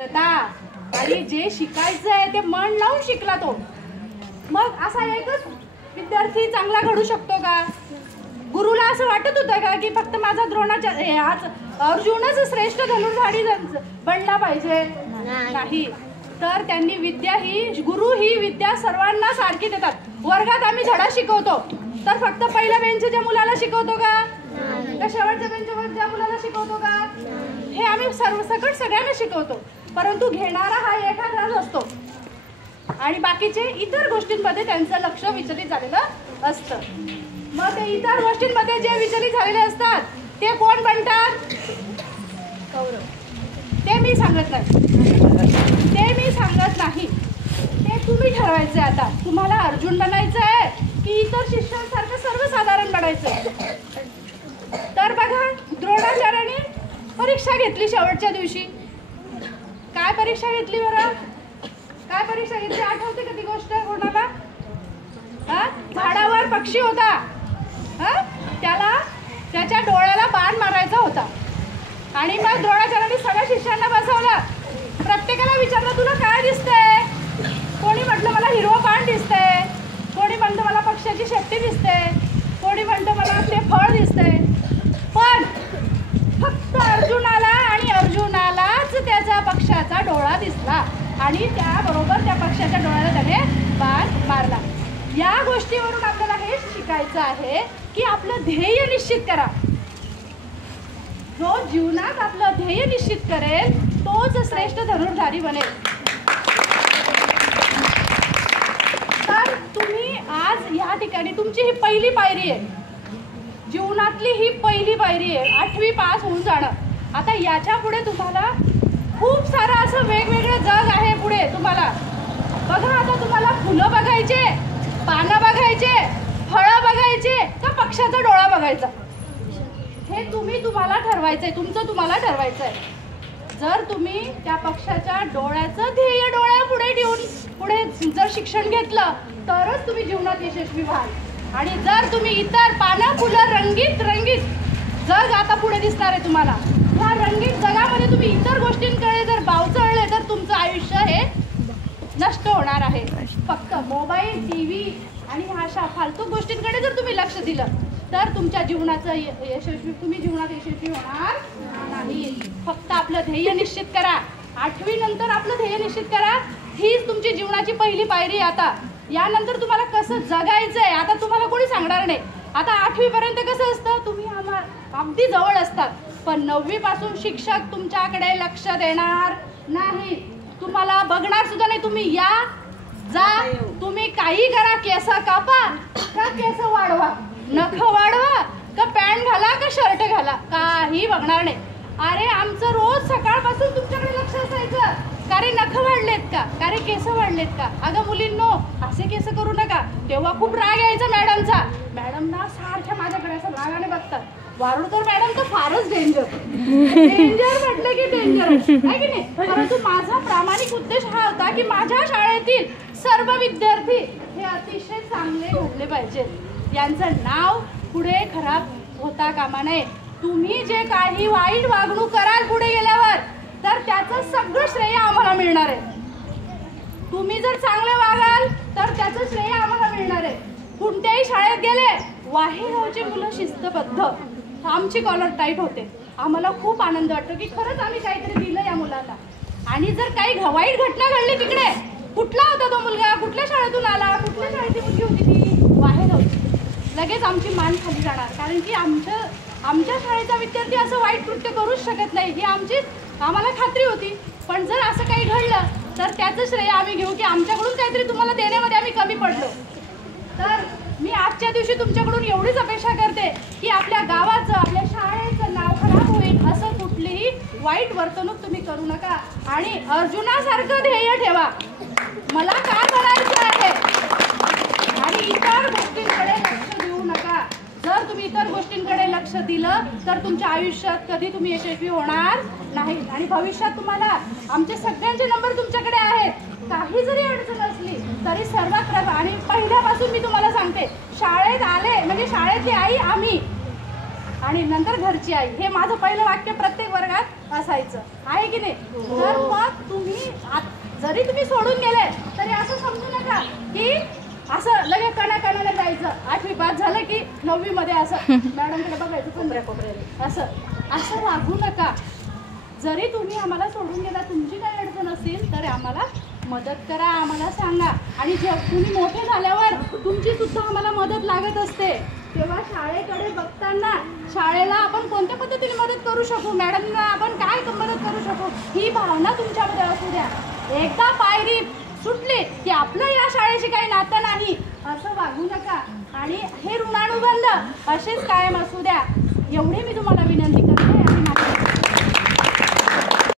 आणि जे शिकायचं आहे ते मन लावून शिकला तो, मग असा एकच विद्यार्थी चांगला घडू शकतो का? गुरुला असं वाटत होतं का की फक्त माझा द्रोणाचार्य आज अर्जुनच श्रेष्ठ धनुर्धारी बनला पाहिजे? नाही. तर त्यांनी विद्या ही गुरु ही विद्या सर्वांना सारखी देतात. वर्गात आम्ही धडा शिकवतो तर फक्त पहिल्या बेंचच्या मुलाला शिकवतो का शेवटच्या बेंचवरच्या मुलाला शिकवतो का? हे आम्ही सर्वसकट सगळ्यांना शिकवतो, परंतु घेणारा हा एखादाच असतो आणि बाकीचे इतर गोष्टींमध्ये त्यांचं लक्ष विचलित झालेलं असतं. मग ते इतर गोष्टींमध्ये जे विचलित झालेले असतात ते कोण बनतात? कौरव. ते मी सांगत नाही, ते तुम्ही ठरवायचे. आता तुम्हाला अर्जुन बनायचं आहे की इतर शिष्यांसारखं सर्वसाधारण बनायचं? तर बघा, द्रोणाचार्याने परीक्षा घेतली शेवटच्या दिवशी. काय परीक्षा घेतली बरं? काय परीक्षा घेतली आठवते का ती गोष्ट कोणाला? झाडावर पक्षी होता, त्याला त्याच्या डोळ्याला बाण मारायचा होता आणि मग द्रोणाचार्याने सगळ्या शिष्यांना बसवलं. प्रत्येकाला विचारलं तुला काय दिसतंय? कोणी म्हटलं मला हिरवं बाण दिसतंय, कोणी म्हणतं मला पक्षाची शेपटी दिसते, कोणी म्हणतं मला ते फळ दिसतंय. पण फक्त अर्जुनाला आणि अर्जुनालाच त्याचा पक्षाचा डोळा दिसला आणि त्याबरोबर त्या पक्षाच्या डोळ्याला त्याने बाण मारला. या गोष्टीवरून आपल्याला हे शिकायचं आहे की आपलं ध्येय निश्चित करा. जो जीवनात आपलं ध्येय निश्चित करेल तोच श्रेष्ठ धनुर्धारी बनेल. तर तुम्ही आज या ठिकाणी तुमची ही पहिली पायरी आहे, जीवनातली ही पहिली पायरी आहे, 8वी पास होऊन जाणं. आता याच्या पुढे तुम्हाला खूप सारं असं वेगवेगळं जग आहे पुढे तुम्हाला. बघा, आता तुम्हाला फुलं बघायचे, पानं बघायचे, फळं बघायचे का पक्षाचा डोळा बघायचा? हे तुम्हाला ठरवायचंय, तुम्हाला ठरवायचंय. जर तुम्ही त्या पक्षाच्या डोळ्याचं ध्येय डोळ्यापुढे ठेवून पुढे जर शिक्षण घेतलं तरच तुम्ही जीवनात यशस्वी व्हाल. आणि जर तुम्ही इतर पानं फुलं रंगीत जग आता पुढे दिसणार आहे तुम्हाला, ह्या रंगीत जगामध्ये तुम्ही इतर गोष्टींकडे जर बावचळले तर तुमचं आयुष्य हे नष्ट होणार आहे. फक्त मोबाईल, TV आणि अशा फालतू गोष्टींकडे जर तुम्ही लक्ष दिलं तर तुमच्या जीवनाचं तुम्ही जीवनात यशस्वी होणार नाही. फक्त आपलं ध्येय निश्चित करा. 8वी नंतर आपलं ध्येय निश्चित करा. हीच तुमची जीवनाची पहिली पायरी. आता यानंतर तुम्हाला कसं जगायचंय आता तुम्हाला कोणी सांगणार नाही. आता 8वी पर्यंत कसं असतं, तुम्ही अगदी जवळ असतात, पण 9वी पासून शिक्षक तुमच्याकडे लक्ष देणार नाही, तुम्हाला बघणार सुद्धा नाही. तुम्ही या जा, तुम्ही काही करा, केस कापा का केस वाढवा, नख वाढवा का पॅन्ट घाला का शर्ट घाला, काही बघणार नाही. अरे आमचं रोज सकाळपासून तुमच्याकडे लक्ष असायचं, का रे नख वाढलेत का, का रे केस वाढलेत का? अगं मुलींनो, असे केस करू नका. तेव्हा खूप राग यायचा मॅडमचा. मॅडम ना सारख्या माझ्याकडे असं रागाने बघतात. वारुळकर मॅडम तर फारच डेंजर म्हटलं की डेंजर आहे की नाही. परंतु माझा प्रामाणिक उद्देश हा होता की माझ्या शाळेतील सर्व विद्यार्थी हे अतिशय चांगले घडले पाहिजेत, यांचं नाव पुढे खराब होता कामा नये. तुम्ही जे काही वाईट वागणूक कराल पुढे गेल्यावर तर त्याचं सगळं श्रेय आम्हाला मिळणार आहे. तुम्ही जर चांगले वागाल तर त्याचं श्रेय आम्हाला मिळणार आहे. कोणत्याही शाळेत गेले, वाहेगावची मुलं शिस्तबद्ध, आमची कॉलर टाईट होते. आम्हाला खूप आनंद वाटतो की खरंच आम्ही काहीतरी दिलं या मुलाला. आणि जर काही वाईट घटना घडली तिकडे, कुठला होता तो मुलगा, कुठल्या शाळेतून आला, कुठल्या शाळेची मुलगी होती ती, वाहेगावची, लगेच आमची मान खाली जाणार. कारण की आमच्या शाळेचा विद्यार्थी असं वाईट कृत्य करूच शकत नाही ही आम्हाला खात्री होती. पण जर असं काही घडलं तर त्याचं श्रेय आम्ही घेऊ की आमच्याकडून काहीतरी तुम्हाला देण्यामध्ये आम्ही कमी पडलो. तर मी आजच्या दिवशी तुमच्याकडून एवढीच अपेक्षा करते की आपल्या गावाचं, आपल्या शाळेचं नाव खराब होईल असं कुठलीही वाईट वर्तणूक तुम्ही करू नका. आणि अर्जुनासारखं ध्येय ठेवा, मला काय बनायचं आहे, आणि इतर गोष्टींकडे लक्ष देऊ नका. जर तुम्ही इतर गोष्टींकडे लक्ष दिलं तर तुमच्या आयुष्यात कधी तुम्ही यशस्वी होणार नाही. आणि भविष्यात तुम्हाला आमचे सगळ्यांचे नंबर तुमच्याकडे आहेत. काही जरी अडचण असली तरी सर्वात प्रथम आणि पहिल्यापासून मी तुम्हाला सांगते, शाळेत आले म्हणजे शाळेतली आई आम्ही आणि नंतर घरची आई, हे माझं पहिलं वाक्य प्रत्येक वर्गात असायचं आहे की नाही. तर मग जरी तुम्ही सोडून गेले तरी असं समजू नका की असं लगेच कणाकणाला जायचं. 8वी पास झालं की 9वी मध्ये असं मॅडमकडे बघायचं कोपऱ्या असं असं वागू नका. जरी तुम्ही आम्हाला सोडून गेला, तुमची काही अडचण असेल तर आम्हाला मदत करा, आम्हाला सांगा. आणि तुम्ही मोठे झाल्यावर तुमची सुद्धा आम्हाला मदत लागत असते. तेव्हा शाळेकडे बघताना शाळेला आपण कोणत्या पद्धतीने मदत करू शकू, मॅडमना आपण काय मदत करू शकू, ही भावना तुमच्यामध्ये असू द्या. एकदा पायरी सुटली की आपलं या शाळेशी काही नातं नाही असं वागू नका. आणि हे ऋणानुबंध असेच कायम असू द्या, एवढी मी तुम्हाला विनंती करते. आणि